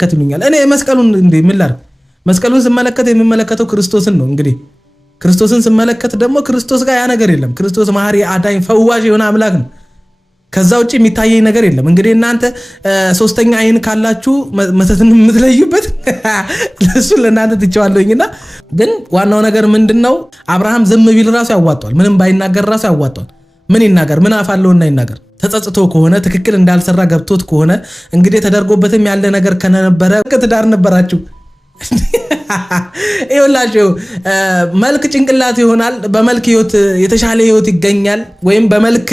ከትሉኛል እኔ መስቀሉን እንዴ ምን ላድርግ መስቀሉን ስመለከት የምመለከተው ክርስቶስን ነው እንግዲህ ክርስቶስን ስመለከት ደግሞ ክርስቶስ ጋር ያ ነገር የለም ክርስቶስ ማህሪ አዳኝ ፈዋሽ የሆነ አምላክ ነው ከዛ ውጪ የሚታየኝ ነገር የለም እንግዲህ እናንተ ሶስተኛ አይን ካላችሁ መተትን የምትለዩበት ለሱ ለናንተ ትጫዋለኝና ግን ዋናው ነገር ምንድነው አብርሃም ዝም ቢል ራሱ ያዋጣል ምንም ባይናገር ራሱ ያዋጣል ምን ይናገር ምን አፋለውና ይናገር ተጸጽቶ ከሆነ ትክክል እንዳልሰራ ገብቶት ከሆነ እንግዲህ ተደርጎበትም ያለ ነገር ከነበረ ከትዳር ነበራችሁ ይኸውላችሁ መልክ ጭንቅላት ይሆናል በመልክ ህይወት የተሻለ ህይወት ይገኛል ወይም በመልክ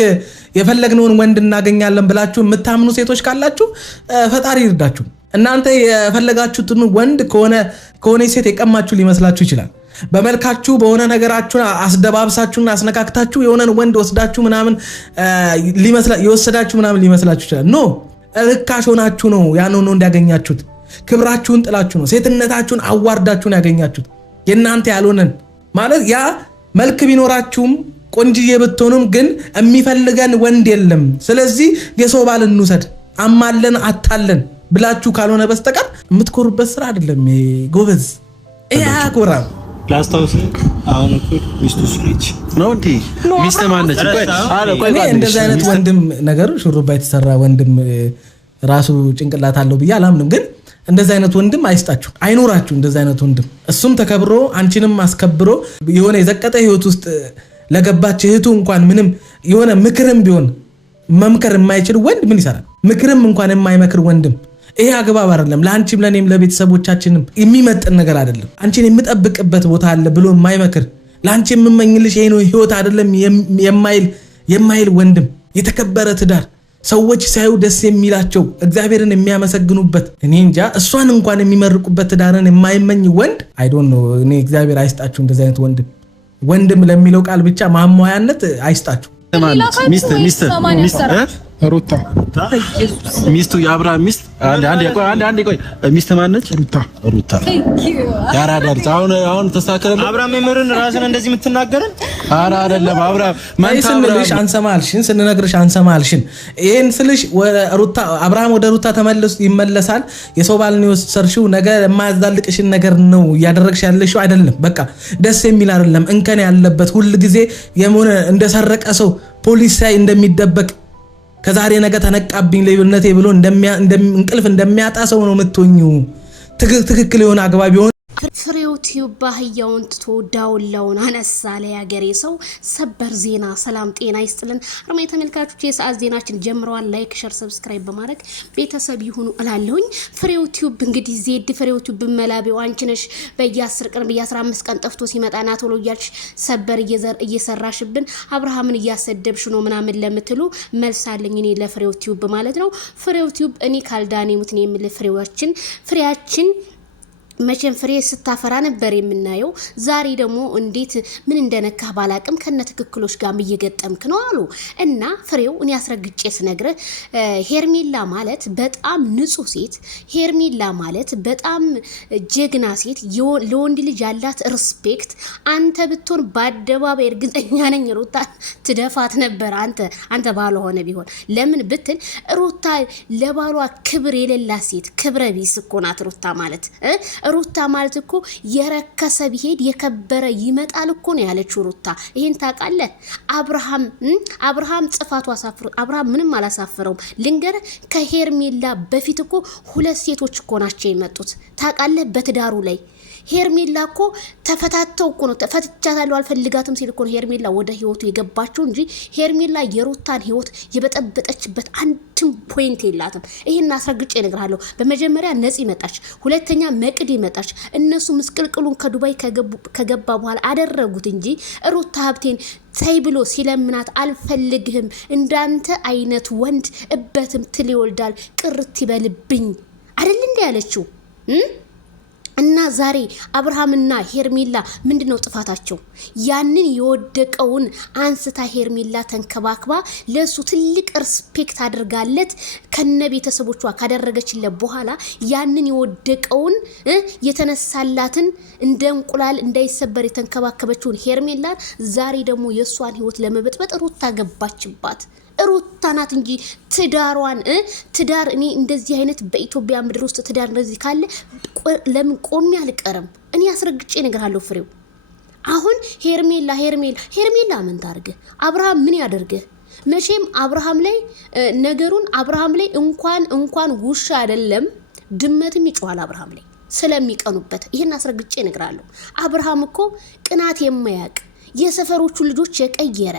የፈለግነውን ወንድ እናገኛለን ብላችሁ የምታምኑ ሴቶች ካላችሁ ፈጣሪ ይርዳችሁ እናንተ የፈለጋችሁትን ወንድ ከሆነ ሴት የቀማችሁ ሊመስላችሁ ይችላል በመልካችሁ በሆነ ነገራችሁ አስደባብሳችሁና አስነካክታችሁ የሆነን ወንድ ወስዳችሁ ምናምን ሊወሰዳችሁ ምናምን ሊመስላችሁ ይችላል ኖ ርካሽ ሆናችሁ ነው ያን ነው እንዲያገኛችሁት ክብራችሁን ጥላችሁ ነው ሴትነታችሁን አዋርዳችሁን ያገኛችሁት የናንተ ያልሆነን ማለት ያ መልክ ቢኖራችሁም ቆንጂዬ ብትሆኑም ግን የሚፈልገን ወንድ የለም ስለዚህ የሰው ባል እንውሰድ አማለን አታለን ብላችሁ ካልሆነ በስተቀር የምትኮሩበት ስራ አይደለም ጎበዝ ያ ኮራ ላስታውስ አሁን እኮ ሚስቱ ስለች ነው እንዴ ሚስት ማነች ቆይ እንደዛ አይነት ወንድም ነገር ሹሩባ የተሰራ ወንድም ራሱ ጭንቅላት አለው ብዬ አላምንም ግን እንደዛ አይነት ወንድም አይስጣችሁ አይኖራችሁ እንደዛ አይነት ወንድም እሱም ተከብሮ አንቺንም አስከብሮ የሆነ የዘቀጠ ህይወት ውስጥ ለገባች እህቱ እንኳን ምንም የሆነ ምክርም ቢሆን መምከር የማይችል ወንድ ምን ይሰራል ምክርም እንኳን የማይመክር ወንድም ይሄ አግባብ አይደለም ለአንቺም ለኔም ለቤተሰቦቻችንም የሚመጥን ነገር አይደለም አንቺን የምጠብቅበት ቦታ አለ ብሎ የማይመክር ለአንቺ የምመኝልሽ ይሄ ነው ህይወት አይደለም የማይል ወንድም የተከበረ ትዳር ሰዎች ሳይው ደስ የሚላቸው እግዚአብሔርን የሚያመሰግኑበት እኔ እንጃ እሷን እንኳን የሚመርቁበት ትዳርን የማይመኝ ወንድ አይ ዶንት ኖ እኔ እግዚአብሔር አይስጣችሁ እንደዛ አይነት ወንድም ለሚለው ቃል ብቻ ማሟያነት አይስጣችሁ ሚስት ሩታ ሚስቱ የአብርሃም ሚስት አንድ ቆይ ሚስት ማነች ሩታ ያራዳል አሁን ተስተካከለ አብርሃም የምርን ራስን እንደዚህ የምትናገረን አራ አይደለም አብርሃም ማንተምልሽ አንሰማልሽን ስንነግርሽ አንሰማልሽን ይሄን ስልሽ ሩታ አብርሃም ወደ ሩታ ይመለሳል የሰው ባል ነው ሰርሽው ነገር የማያዛልቅሽን ነገር ነው ያደረግሽ ያለሽው አይደለም በቃ ደስ የሚል አይደለም እንከን ያለበት ሁሉ ጊዜ የሞነ እንደሰረቀ ሰው ፖሊስ ላይ እንደሚደበቅ ከዛሬ ነገ ተነቃብኝ ለይብነቴ ብሎ እንቅልፍ እንደሚያጣ ሰው ነው የምትሆኙ ትክክል የሆነ አግባብ ይሆን ፍሬው ቲዩብ ባህያውን ትቶ ዳውላውን አነሳ ለያገሬ ሰው ሰበር ዜና ሰላም ጤና ይስጥልን አርማይ ተመልካቾች የሰዓት ዜናችን ጀምረዋል ላይክ ሼር ሰብስክራይብ በማድረግ ቤተሰብ ይሁኑ እላለሁኝ ፍሬው ቲዩብ እንግዲህ ዜድ ፍሬው ቲዩብ መላቢው አንቺነሽ በየ10 ቀን በየ15 ቀን ጠፍቶ ሲመጣና ቶሎ ያልሽ ሰበር እየሰራሽብን አብርሃምን እያሰደብሽ ነው ምናምን ለምትሉ መልሳለኝ እኔ ለፍሬው ቲዩብ ማለት ነው ፍሬው ቲዩብ እኔ ካልዳኔ ሙትኔ የሚል ፍሬያችን መቼም ፍሬ ስታፈራ ነበር የምናየው ዛሬ ደግሞ እንዴት ምን እንደነካ ባላቅም ከነትክክሎች ጋር እየገጠምክ ነው አሉ እና ፍሬው እኔ አስረግጬ ስነግረ ሄርሜላ ማለት በጣም ንጹህ ሴት ሄርሜላ ማለት በጣም ጀግና ሴት ለወንድ ልጅ ያላት ሪስፔክት አንተ ብትሆን በአደባባይ እርግጠኛ ነኝ ሩታ ትደፋት ነበር አንተ ባለ ሆነ ቢሆን ለምን ብትል ሩታ ለባሏ ክብር የሌላት ሴት ክብረ ቢስ እኮ ናት ሩታ ማለት ሩታ ማለት እኮ የረከሰ ቢሄድ የከበረ ይመጣል እኮ ነው ያለችው ሩታ ይሄን ታውቃለህ አብርሃም ጽፋቱ አሳፍሮ አብርሃም ምንም አላሳፈረውም ልንገር ከሄርሜላ በፊት እኮ ሁለት ሴቶች እኮ ናቸው የመጡት ታውቃለህ በትዳሩ ላይ ሄርሜላ እኮ ተፈታተው እኮ ነው ተፈትቻታለሁ አልፈልጋትም ሲል እኮ ነው ሄርሜላ ወደ ህይወቱ የገባችው እንጂ ሄርሜላ የሩታን ህይወት የበጠበጠችበት አንድም ፖይንት የላትም ይሄን አስረግጬ እነግርሃለሁ በመጀመሪያ ነጽ መጣች ሁለተኛ መቅድ መጣች እነሱ ምስቅልቅሉን ከዱባይ ከገባ በኋላ አደረጉት እንጂ ሩታ ሀብቴን ሳይ ብሎ ሲለምናት አልፈልግህም እንዳንተ አይነት ወንድ እበትም ትል ይወልዳል ቅርት ይበልብኝ አይደል እንዴ ያለችው እና ዛሬ አብርሃምና ሄርሜላ ምንድነው ጥፋታቸው ያንን የወደቀውን አንስታ ሄርሜላ ተንከባክባ ለሱ ትልቅ ሪስፔክት አድርጋለት ከነ ቤተሰቦቿ ካደረገችለት በኋላ ያንን የወደቀውን የተነሳላትን እንደ እንቁላል እንዳይሰበር የተንከባከበችውን ሄርሜላ ዛሬ ደግሞ የሷን ህይወት ለመበጥበጥ ሩታ ገባችባት ሩታ ናት እንጂ ትዳሯን ትዳር እኔ እንደዚህ አይነት በኢትዮጵያ ምድር ውስጥ ትዳር እንደዚህ ካለ ለምን ቆሜ አልቀርም? እኔ አስረግጬ እነግርሃለሁ ፍሬው። አሁን ሄርሜላ ምን ታርገ? አብርሃም ምን ያደርገ? መቼም አብርሃም ላይ ነገሩን አብርሃም ላይ እንኳን ውሻ አይደለም ድመትም ይጮሃል አብርሃም ላይ ስለሚቀኑበት። ይሄን አስረግጬ እነግርሃለሁ። አብርሃም እኮ ቅናት የማያውቅ የሰፈሮቹ ልጆች የቀየረ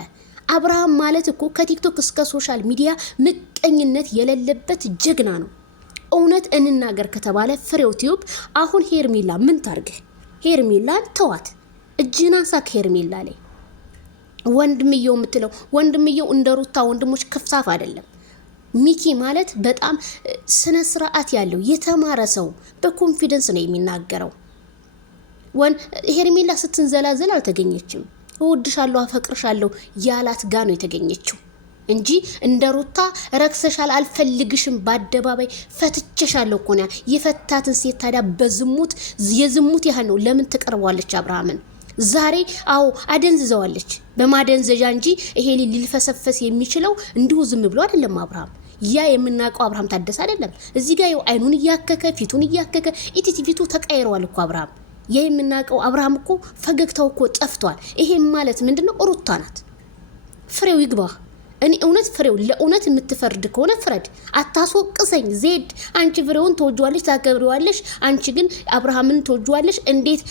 አብርሃም ማለት እኮ ከቲክቶክ እስከ ሶሻል ሚዲያ ምቀኝነት የሌለበት ጀግና ነው። እውነት እንናገር ከተባለ ፍሬው ቲዩብ አሁን ሄርሜላ ምን ታርገ? ሄርሜላን ተዋት፣ እጅና ሳክ ሄርሜላ ላይ ወንድምየው የምትለው ወንድምየው እንደ ሩታ ወንድሞች ክፍታፍ አይደለም። ሚኪ ማለት በጣም ስነ ስርዓት ያለው የተማረ ሰው በኮንፊደንስ ነው የሚናገረው። ሄርሜላ ስትንዘላዘል አልተገኘችም። እወድሻለሁ አፈቅርሻለሁ ያላት ጋ ነው የተገኘችው እንጂ እንደ ሩታ ረክሰሻል አልፈልግሽም በአደባባይ ፈትቸሻለሁ እኮ ነው የፈታትን ሴት። ታዲያ በዝሙት የዝሙት ያህል ነው ለምን ትቀርቧለች አብርሃምን? ዛሬ አዎ አደንዝዘዋለች በማደንዘዣ እንጂ ይሄ ሊልፈሰፈስ የሚችለው እንዲሁ ዝም ብሎ አይደለም አብርሃም። ያ የምናውቀው አብርሃም ታደሰ አይደለም። እዚህ ጋር ይኸው አይኑን እያከከ ፊቱን እያከከ ፊቱ ተቀይሯል እኮ አብርሃም። ያ የምናውቀው አብርሃም እኮ ፈገግታው እኮ ጠፍቷል። ይሄም ማለት ምንድነው? ሩታ ናት። ፍሬው ይግባ። እኔ እውነት ፍሬው ለእውነት የምትፈርድ ከሆነ ፍረድ፣ አታስወቅሰኝ። ዜድ አንቺ ፍሬውን ተወጇለሽ ታከብሪዋለሽ፣ አንቺ ግን አብርሃምን ተወጇለሽ። እንዴት?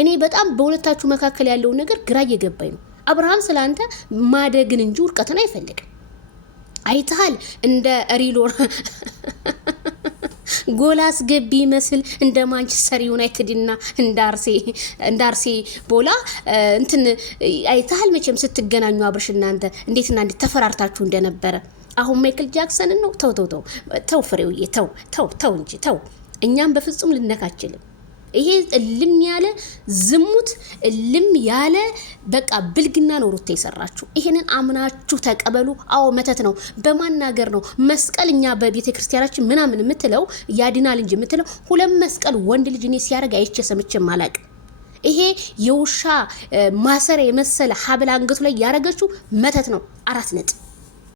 እኔ በጣም በሁለታችሁ መካከል ያለው ነገር ግራ እየገባኝ ነው። አብርሃም ስላንተ ማደግን እንጂ ውድቀትን አይፈልግም። አይተሃል እንደ ሪሎር ጎላስ ገቢ መስል እንደ ማንቸስተር ዩናይትድ እና እንዳርሴ ቦላ እንትን አይተሃል። መቼም ስትገናኙ አብርሽ እናንተ እንዴትና እንዴት ተፈራርታችሁ እንደነበረ። አሁን ማይክል ጃክሰን ነው። ተው ፍሬውዬ ተው እንጂ ተው። እኛም በፍጹም ልነካችልም። ይሄ እልም ያለ ዝሙት እልም ያለ በቃ ብልግና ነው ሩታ የሰራችሁ። ይሄንን አምናችሁ ተቀበሉ። አዎ መተት ነው፣ በማናገር ነው። መስቀል እኛ በቤተ ክርስቲያናችን ምናምን የምትለው ያድናል እንጂ የምትለው ሁለት መስቀል ወንድ ልጅ እኔ ሲያደርግ አይቼ ሰምቼም አላውቅም። ይሄ የውሻ ማሰሪያ የመሰለ ሀብል አንገቱ ላይ ያረገችው መተት ነው። 4 ነጥብ